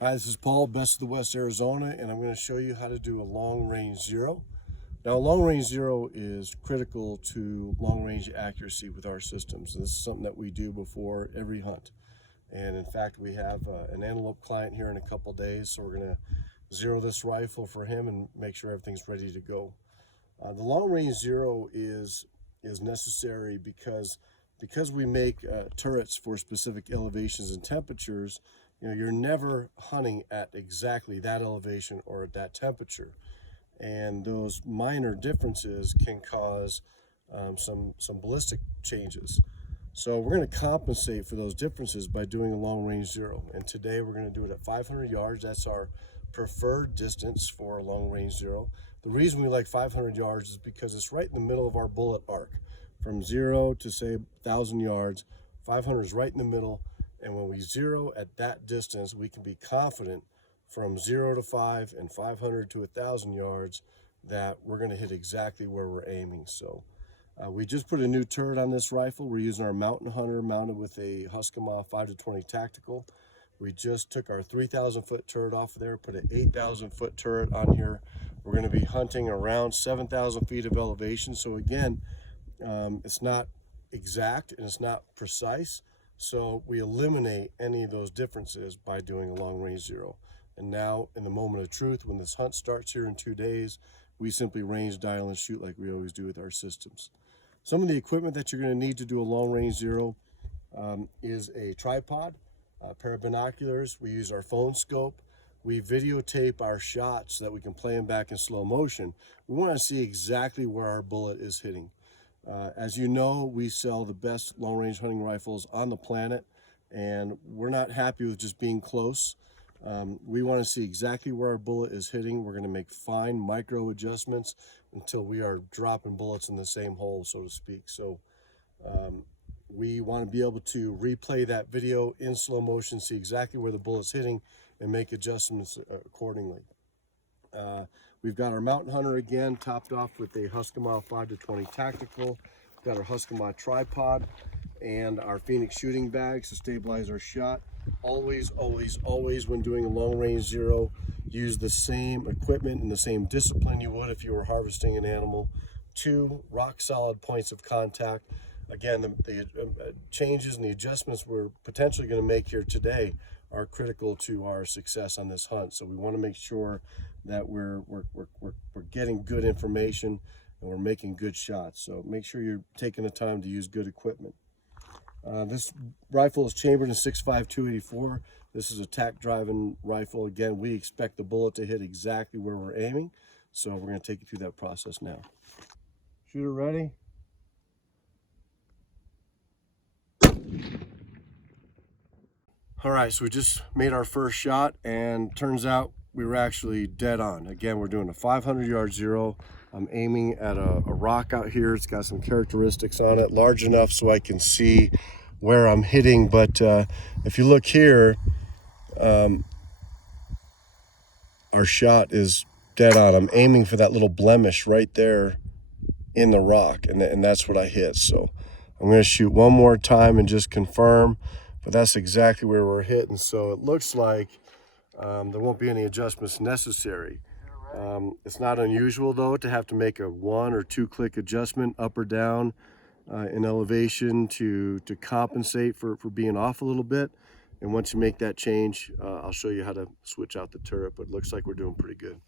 Hi, this is Paul, Best of the West, Arizona, and I'm going to show you how to do a long range zero. Now, long range zero is critical to long range accuracy with our systems. This is something that we do before every hunt. And in fact, we have an antelope client here in a couple days, so we're going to zero this rifle for him and make sure everything's ready to go. The long range zero is necessary because we make turrets for specific elevations and temperatures. You're never hunting at exactly that elevation or at that temperature, and those minor differences can cause some ballistic changes. So we're going to compensate for those differences by doing a long range zero, and today we're going to do it at 500 yards. That's our preferred distance for a long range zero. The reason we like 500 yards is because it's right in the middle of our bullet arc. From 0 to say 1,000 yards, 500 is right in the middle. And when we zero at that distance, we can be confident from 0 to 5 and 500 to 1,000 yards that we're going to hit exactly where we're aiming. So we just put a new turret on this rifle. We're using our Mountain Hunter mounted with a Huskemaw 5-20 tactical. We just took our 3,000 foot turret off of there, put an 8,000 foot turret on here. We're going to be hunting around 7,000 feet of elevation. So again, it's not exact and it's not precise. So we eliminate any of those differences by doing a long range zero. And now in the moment of truth, when this hunt starts here in 2 days, we simply range, dial, and shoot like we always do with our systems. Some of the equipment that you're going to need to do a long range zero is a tripod, a pair of binoculars. We use our Phoneskope. We videotape our shots so that we can play them back in slow motion. We want to see exactly where our bullet is hitting. As you know, we sell the best long-range hunting rifles on the planet, and we're not happy with just being close. We want to see exactly where our bullet is hitting. We're going to make fine micro adjustments until we are dropping bullets in the same hole, so to speak. So we want to be able to replay that video in slow motion, see exactly where the bullet's hitting, and make adjustments accordingly. We've got our Mountain Hunter again, topped off with a Huskemaw 5-20 tactical. We've got our Huskemaw tripod and our Phoenix shooting bags to stabilize our shot. Always, always, always when doing a long range zero, use the same equipment and the same discipline you would if you were harvesting an animal. 2 rock solid points of contact. Again, the changes and the adjustments we're potentially going to make here today are critical to our success on this hunt. So we want to make sure that we're getting good information and we're making good shots. So make sure you're taking the time to use good equipment. This rifle is chambered in 6.5 284. This is a tack driving rifle. Again, we expect the bullet to hit exactly where we're aiming. So we're going to take you through that process now. Shooter ready? All right, so we just made our first shot, and turns out we were actually dead on. Again, we're doing a 500 yard zero. I'm aiming at a rock out here. It's got some characteristics on it, large enough so I can see where I'm hitting. But if you look here, our shot is dead on. I'm aiming for that little blemish right there in the rock, and that's what I hit. So I'm going to shoot one more time and just confirm. But that's exactly where we're hitting. So it looks like there won't be any adjustments necessary. It's not unusual though to have to make a 1 or 2 click adjustment up or down in elevation to compensate for being off a little bit. And once you make that change, I'll show you how to switch out the turret, but it looks like we're doing pretty good.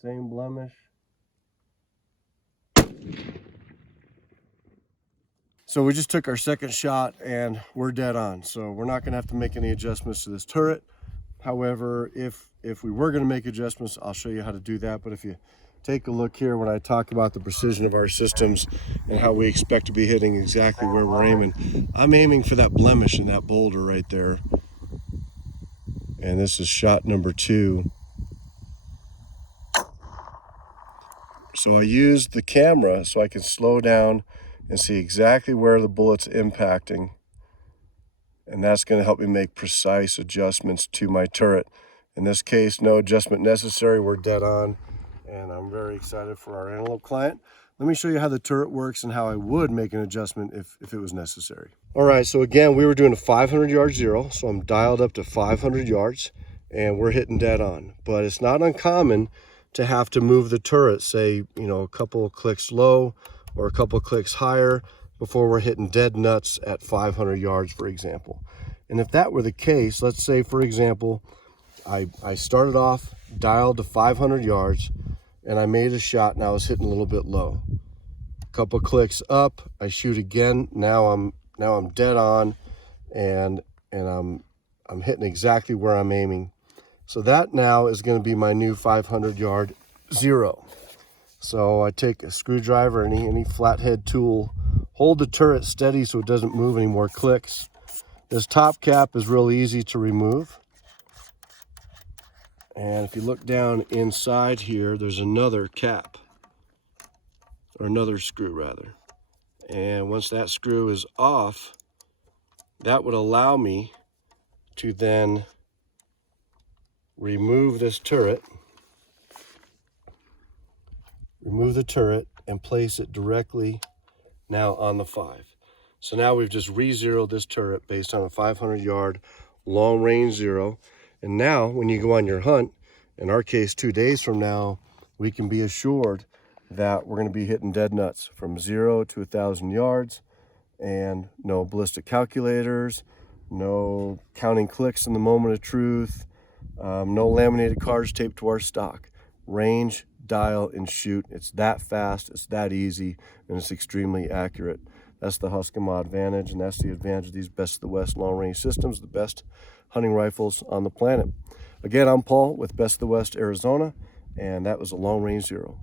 Same blemish. So we just took our second shot and we're dead on. So we're not gonna have to make any adjustments to this turret. However, if we were gonna make adjustments, I'll show you how to do that. But if you take a look here when I talk about the precision of our systems and how we expect to be hitting exactly where we're aiming, I'm aiming for that blemish in that boulder right there. And this is shot number 2. So I used the camera so I can slow down and see exactly where the bullet's impacting. And that's going to help me make precise adjustments to my turret. In this case, no adjustment necessary. We're dead on. And I'm very excited for our antelope client. Let me show you how the turret works and how I would make an adjustment if it was necessary. All right, so again, we were doing a 500 yard zero. So I'm dialed up to 500 yards. and we're hitting dead on. But it's not uncommon to have to move the turret, say, you know, a couple of clicks low or a couple of clicks higher before we're hitting dead nuts at 500 yards, for example. And if that were the case, let's say, for example, I started off dialed to 500 yards and I made a shot and I was hitting a little bit low. A couple clicks up, I shoot again. Now I'm dead on, and I'm hitting exactly where I'm aiming. So that now is going to be my new 500 yard zero. So I take a screwdriver, any flathead tool, hold the turret steady so it doesn't move any more clicks. This top cap is real easy to remove. And if you look down inside here, there's another cap, or another screw rather. And once that screw is off, that would allow me to then remove this turret, remove the turret, and place it directly now on the 5. So now we've just re-zeroed this turret based on a 500 yard long range zero. And now when you go on your hunt, in our case 2 days from now, we can be assured that we're going to be hitting dead nuts from 0 to 1,000 yards, and no ballistic calculators, no counting clicks in the moment of truth, no laminated cards taped to our stock. Range, dial, and shoot. It's that fast, it's that easy, and it's extremely accurate. That's the Huskemaw advantage, and that's the advantage of these Best of the West long-range systems, the best hunting rifles on the planet. Again, I'm Paul with Best of the West, Arizona, and that was a long-range zero.